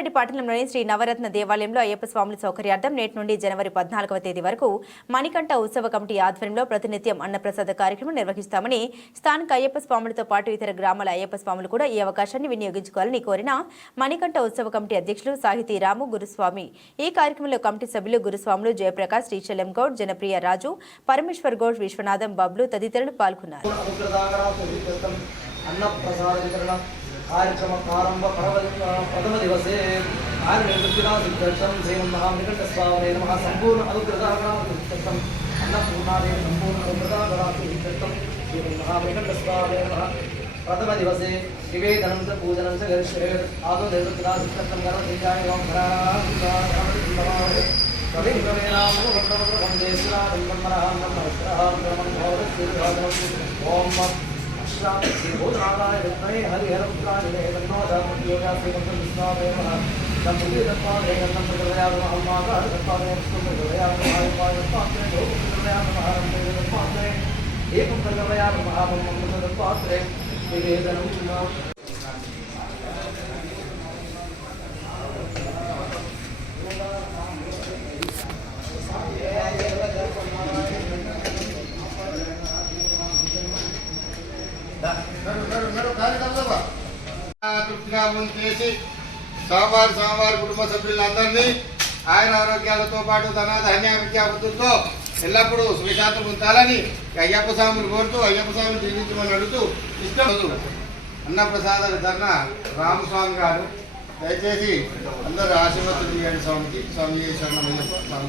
రంగారెడ్డి పట్టణంలోని శ్రీ నవరత్న దేవాలయంలో అయ్యప్ప స్వాముల సౌకర్యార్థం నేటి నుండి జనవరి పద్నాలుగవ తేదీ వరకు మణికంఠ ఉత్సవ కమిటీ ఆధ్వర్యంలో ప్రతినిత్యం అన్నప్రసాద కార్యక్రమం నిర్వహిస్తామని స్థానిక అయ్యప్ప స్వాములతో పాటు ఇతర గ్రామాల అయ్యప్ప స్వాములు కూడా ఈ అవకాశాన్ని వినియోగించుకోవాలని కోరిన మణికంఠ ఉత్సవ కమిటీ అధ్యక్షులు సాహితీ రాము గురుస్వామి. ఈ కార్యక్రమంలో కమిటీ సభ్యులు గురుస్వాములు జయప్రకాష్ శ్రీశైలం గౌడ్ జనప్రియ రాజు పరమేశ్వర్ గౌడ్ విశ్వనాథం బబ్లు తదితరులు పాల్గొన్నారు. అనుగ్రహాకరాత్తం అన్నప్రసాద వితరణ కార్యక్రమ ప్రారంభ ప్రవ- ప్రథమ దివసే కార్యనిర్వృత్తినా సిద్ధం శ్రీమన్మహానికంఠ స్వామి నమ సంపూర్ణ అనుగ్రహాకరాత్తం అన్నపూర్ణాదే సంపూర్ణ అనుగ్రహాకరాత్తం శ్రీమన్మహానికంఠ స్వామి నమ ప్రథమ దివసే నివేదనం చ ஏகம் பிரதமையார் மகாபம் பாத்திரே விவேதனம் స్వామివారి స్వామివారి కుటుంబ సభ్యులందరినీ ఆయన ఆరోగ్యాలతో పాటు తన ధన్య విద్యాబుద్ధులతో ఎల్లప్పుడూ సుఖశాంతం ఉంచాలని అయ్యప్ప స్వామిని కోరుతూ అయ్యప్ప స్వామిని జీవించమని అడుగుతూ ఇష్టం అన్నప్రసాద వితరణ రామస్వామి గారు. దయచేసి అందరూ ఆశీర్వాదం చేయండి స్వామికి. స్వామి శరణం స్వామి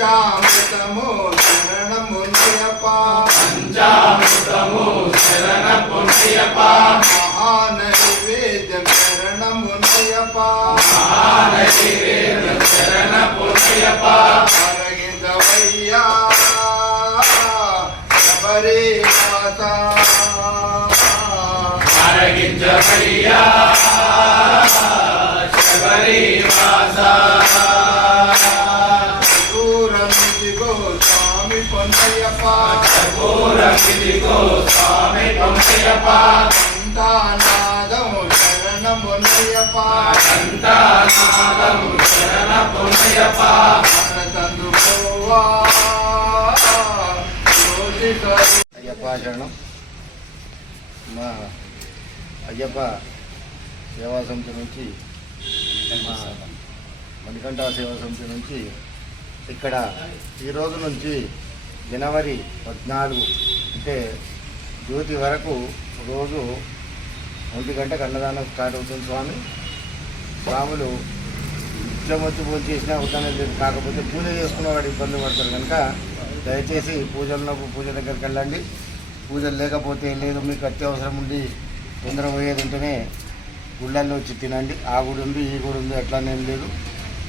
పంచామృతము శరణము పంచామృతము శరణ పొన్నయ్యప్ప మహానైవేద్యం శరణము మహానైవేద్యం శరణ శబరి మాత అరగించబడియా శబరి వాస దూరమిదిగో స్వామి పొన్నయ్యప్ప పూరమిదిగో స్వామి కంఠనాదము శరణ పుణ్యప తందుకోవా అయ్యప్ప శరణం మా అయ్యప్ప సేవా సమితి నుంచి మా మణికంఠ సేవా సమితి నుంచి ఇక్కడ ఈ రోజు నుంచి జనవరి పద్నాలుగు అంటే జ్యోతి వరకు రోజు ఒంటి గంటకు అన్నదానం స్టార్ట్ అవుతుంది స్వామి. స్వాములు నిత్యం వచ్చి పూజ చేసినా ఉదాహరణ కాకపోతే పూజ చేసుకున్న వాడు ఇబ్బంది పడతారు కనుక దయచేసి పూజలకు పూజ దగ్గరికి వెళ్ళండి. పూజలు లేకపోతే లేదు మీకు అత్యవసరం ఉండి తొందర పోయేది ఉంటేనే గుళ్ళల్లో వచ్చి తినండి. ఆ గుడి ఉంది ఈ గుడి ఉంది అట్లానేం లేదు.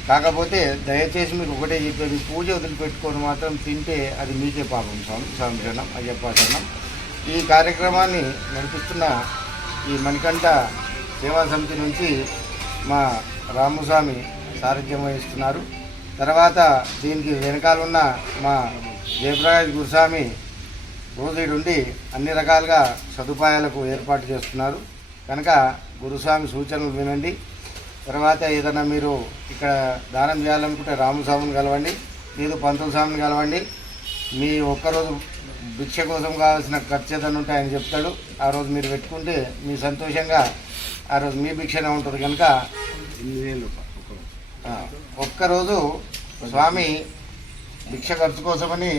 కాకపోతే దయచేసి మీకు ఒకటే చెప్పేది పూజ వదిలిపెట్టుకొని మాత్రం తింటే అది మీకే పాపం. స్వామి స్వామి శరణం అయ్యప్ప శరణం. ఈ కార్యక్రమాన్ని నడిపిస్తున్న ఈ మణికంఠ సేవా సమితి నుంచి మా రామస్వామి సారథ్యం వహిస్తున్నారు. తర్వాత దీనికి వెనకాలన్న మా జయప్రకాష్ గురుస్వామి రోజుడుండి అన్ని రకాలుగా సదుపాయాలకు ఏర్పాటు చేస్తున్నారు. కనుక గురుస్వామి సూచనలు వినండి. తర్వాత ఏదైనా మీరు ఇక్కడ దానం చేయాలనుకుంటే రామస్వామిని కలవండి లేదు పంతుల స్వామిని కలవండి. మీ ఒక్కరోజు భిక్ష కోసం కావాల్సిన ఖర్చు ఏదైనా ఉంటే ఆయన చెప్తాడు. ఆ రోజు మీరు పెట్టుకుంటే మీ సంతోషంగా ఆ రోజు మీ భిక్షనే ఉంటుంది కనుక. ఒక్కరోజు స్వామి భిక్ష ఖర్చు కోసమని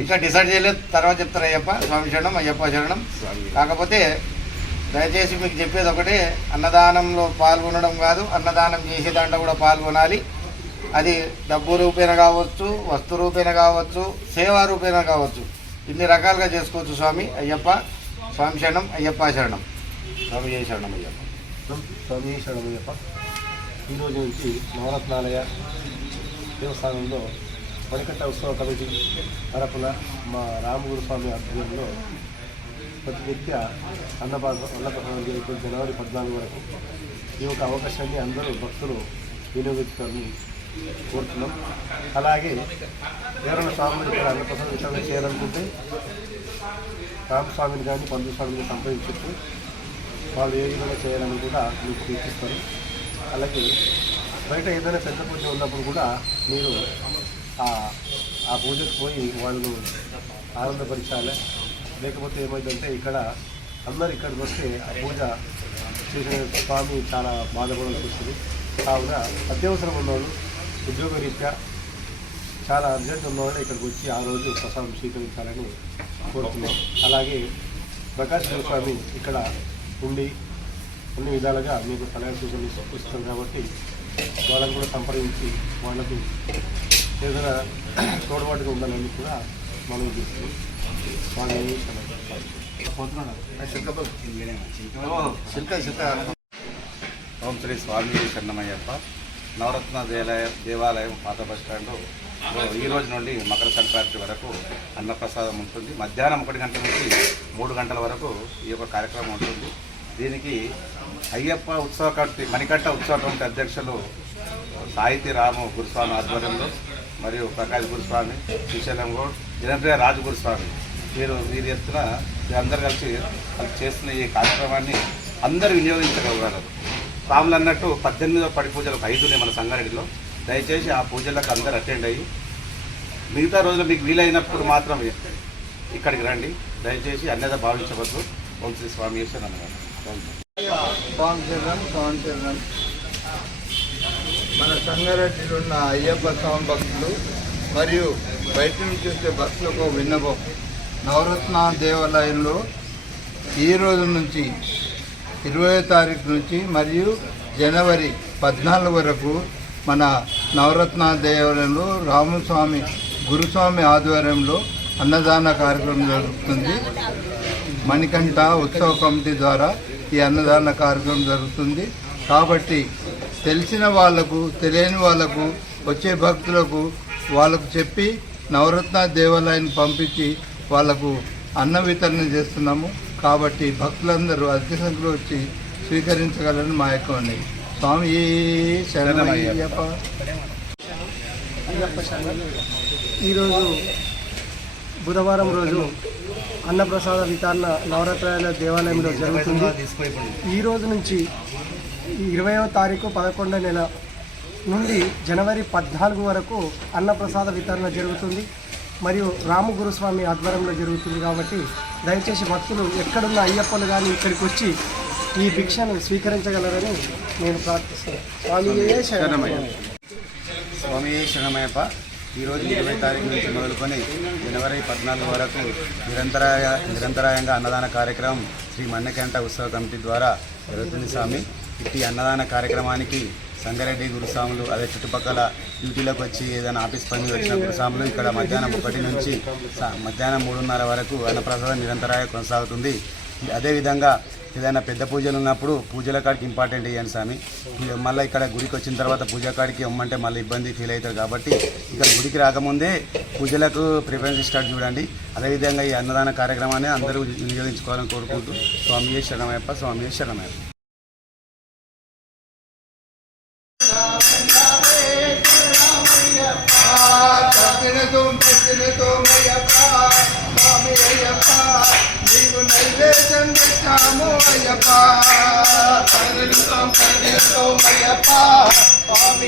ఇంకా డిసైడ్ చేయలేదు. తర్వాత చెప్తారు అయ్యప్ప స్వామి శరణం అయ్యప్ప శరణం. కాకపోతే దయచేసి మీకు చెప్పేది ఒకటే అన్నదానంలో పాల్గొనడం కాదు అన్నదానం చేసే దాంట్లో కూడా పాల్గొనాలి. అది డబ్బు రూపేణ కావచ్చు వస్తు రూపేణ కావచ్చు సేవా రూపేణ కావచ్చు. ఇన్ని రకాలుగా చేసుకోవచ్చు స్వామి అయ్యప్ప స్వామి శరణం అయ్యప్ప శరణం. స్వామి జయ శరణం అయ్యప్ప. స్వామి శరణమయ్యప్ప ఈరోజు నుంచి నవరత్నాలయ దేవస్థానంలో మణికట్ట ఉత్సవ కమిటీ తరపున మా రామగురు స్వామి ఆధ్వర్యంలో ప్రతినిత్య అన్నపాత అన్నప్రసాదం జరుగుతుంది జనవరి పద్నాలుగు వరకు ఈ యొక్క అవకాశాన్ని అందరూ భక్తులు వినియోగించుకోవాలని కోరుతున్నాం. అలాగే ఎవరైనా స్వామిని ఇక్కడ అన్నప్రసాదం విషయంలో చేయాలనుకుంటే రామస్వామిని కానీ పండు స్వామిని సంప్రదించవచ్చు. వాళ్ళు ఏ విధంగా చేయాలని కూడా మీకు సూచిస్తారు అలాగే బయట ఏదైనా పెద్ద పూజ ఉన్నప్పుడు కూడా మీరు ఆ ఆ పూజకు పోయి వాళ్ళు ఆనందపరచాలి? లేకపోతే ఏమైందంటే ఇక్కడ అందరు ఇక్కడికి వస్తే ఆ పూజ చేసిన స్వామి చాలా బాధపడాల్సి వస్తుంది. కావున అత్యవసరం ఉన్నవాళ్ళు ఉద్యోగరీత్యా చాలా అర్జెంట్ ఉన్నవాళ్ళు ఇక్కడికి వచ్చి ఆ రోజు ప్రసాదం స్వీకరించాలని కోరుతున్నాం. అలాగే ప్రకాశ్ స్వామి ఇక్కడ ఉండి అన్ని విధాలుగా మీకు సలహా సూచనలు ఇస్తాం కాబట్టి వాళ్ళని కూడా సంప్రదించి వాళ్ళకు ఏదైనా తోడ్పాటుగా ఉండాలని కూడా మనం చూస్తున్నాం. వాళ్ళు ఓం శ్రీ స్వామి శరణమయ్యప్ప. నవరత్న దేవాలయ దేవాలయం పాత బస్ స్టాండ్. ఈ రోజు నుండి మకర సంక్రాంతి వరకు అన్నప్రసాదం ఉంటుంది. మధ్యాహ్నం ఒకటి గంటల నుంచి మూడు గంటల వరకు ఈ యొక్క కార్యక్రమం ఉంటుంది. దీనికి అయ్యప్ప ఉత్సవ కమిటీ మణికట్ట ఉత్సవ కమిటీ అధ్యక్షులు సాహితీ రాము గురుస్వామి ఆధ్వర్యంలో మరియు ప్రకాష్ గురుస్వామి శ్రీశైలం గౌడ్ జనప్రియ రాజు గురుస్వామి వీరు వీరి ఎత్తున వీరందరూ కలిసి చేస్తున్న ఈ కార్యక్రమాన్ని అందరూ వినియోగించగలరు. రాములు అన్నట్టు పద్దెనిమిదో పడి పూజలకు ఐదునే మన సంగారెడ్డిలో. దయచేసి ఆ పూజలకు అందరు అటెండ్ అయ్యి మిగతా రోజులు మీకు వీలైనప్పుడు మాత్రం ఇక్కడికి రండి. దయచేసి అన్యత భావించవద్దు. ఓం శ్రీ స్వామి అన్నమాట పవన్ చరణ్ పవన్ మన సంగారెడ్డిలో ఉన్న అయ్యప్ప స్వామి భక్తులు మరియు బయట నుంచి వచ్చే భక్తులకు విన్నపం. నవరత్న దేవాలయంలో ఈ రోజు నుంచి ఇరవై తారీఖు నుంచి మరియు జనవరి పద్నాలుగు వరకు మన నవరత్న దేవాలయంలో రామస్వామి గురుస్వామి ఆధ్వర్యంలో అన్నదాన కార్యక్రమం జరుగుతుంది. మణికంఠ ఉత్సవ కమిటీ ద్వారా ఈ అన్నదాన కార్యక్రమం జరుగుతుంది. కాబట్టి తెలిసిన వాళ్ళకు తెలియని వాళ్ళకు వచ్చే భక్తులకు వాళ్ళకు చెప్పి నవరత్న దేవాలయాన్ని పంపించి వాళ్ళకు అన్న వితరణ చేస్తున్నాము. కాబట్టి భక్తులందరూ అధిక సంఖ్యలో వచ్చి స్వీకరించగలని మా యొక్క ఉన్నది. స్వామి శరణమయ్యప్ప. ఈరోజు బుధవారం రోజు అన్నప్రసాద వితరణ నవరాత్రాల దేవాలయంలో జరుగుతుంది. ఈ రోజు నుంచి ఇరవయో తారీఖు పదకొండో నెల నుండి జనవరి పద్నాలుగు వరకు అన్నప్రసాద వితరణ జరుగుతుంది. మరియు రాము గురుస్వామి ఆధ్వర్యంలో జరుగుతుంది కాబట్టి దయచేసి భక్తులు ఎక్కడున్న అయ్యప్పలు కానీ ఇక్కడికి వచ్చి ఈ భిక్షను స్వీకరించగలరని నేను ప్రార్థిస్తున్నాను. స్వామి శరణమయ్య. స్వామి శరణమయ్యప్ప. ఈరోజు ఇరవై తారీఖు నుంచి మొదలుకొని జనవరి పద్నాలుగు వరకు నిరంతరాయ నిరంతరాయంగా అన్నదాన కార్యక్రమం శ్రీ మన్నకంట ఉత్సవ కమిటీ ద్వారా జరుగుతుంది స్వామి. ఇట్టి అన్నదాన కార్యక్రమానికి సంగారెడ్డి గురుస్వాములు అదే చుట్టుపక్కల డ్యూటీలోకి వచ్చి ఏదైనా ఆఫీస్ పని వచ్చిన గురుస్వాములు ఇక్కడ మధ్యాహ్నం ఒకటి నుంచి మధ్యాహ్నం మూడున్నర వరకు అన్నప్రసాదం నిరంతరాయ కొనసాగుతుంది. అదేవిధంగా ఏదైనా పెద్ద పూజలు ఉన్నప్పుడు పూజల కాడికి ఇంపార్టెంట్ ఇవ్వండి స్వామి. మళ్ళీ ఇక్కడ గుడికి వచ్చిన తర్వాత పూజ కాడికి ఇవ్వమంటే మళ్ళీ ఇబ్బంది ఫీల్ అవుతారు కాబట్టి ఇక్కడ గుడికి రాకముందే పూజలకు ప్రిఫరెన్స్ స్టార్ట్ చూడండి. అదేవిధంగా ఈ అన్నదాన కార్యక్రమాన్ని అందరూ వినియోగించుకోవాలని కోరుకుంటూ స్వామి శరణమయ్యప్ప స్వామి శరణమయ్యప్ప. తప్పినతో పెట్టినతో అయ్యప్ప స్వామి అయ్యప్ప. నీకు నైవేద్యం పెట్టాము అయ్యప్ప. కరుణితం స్వామి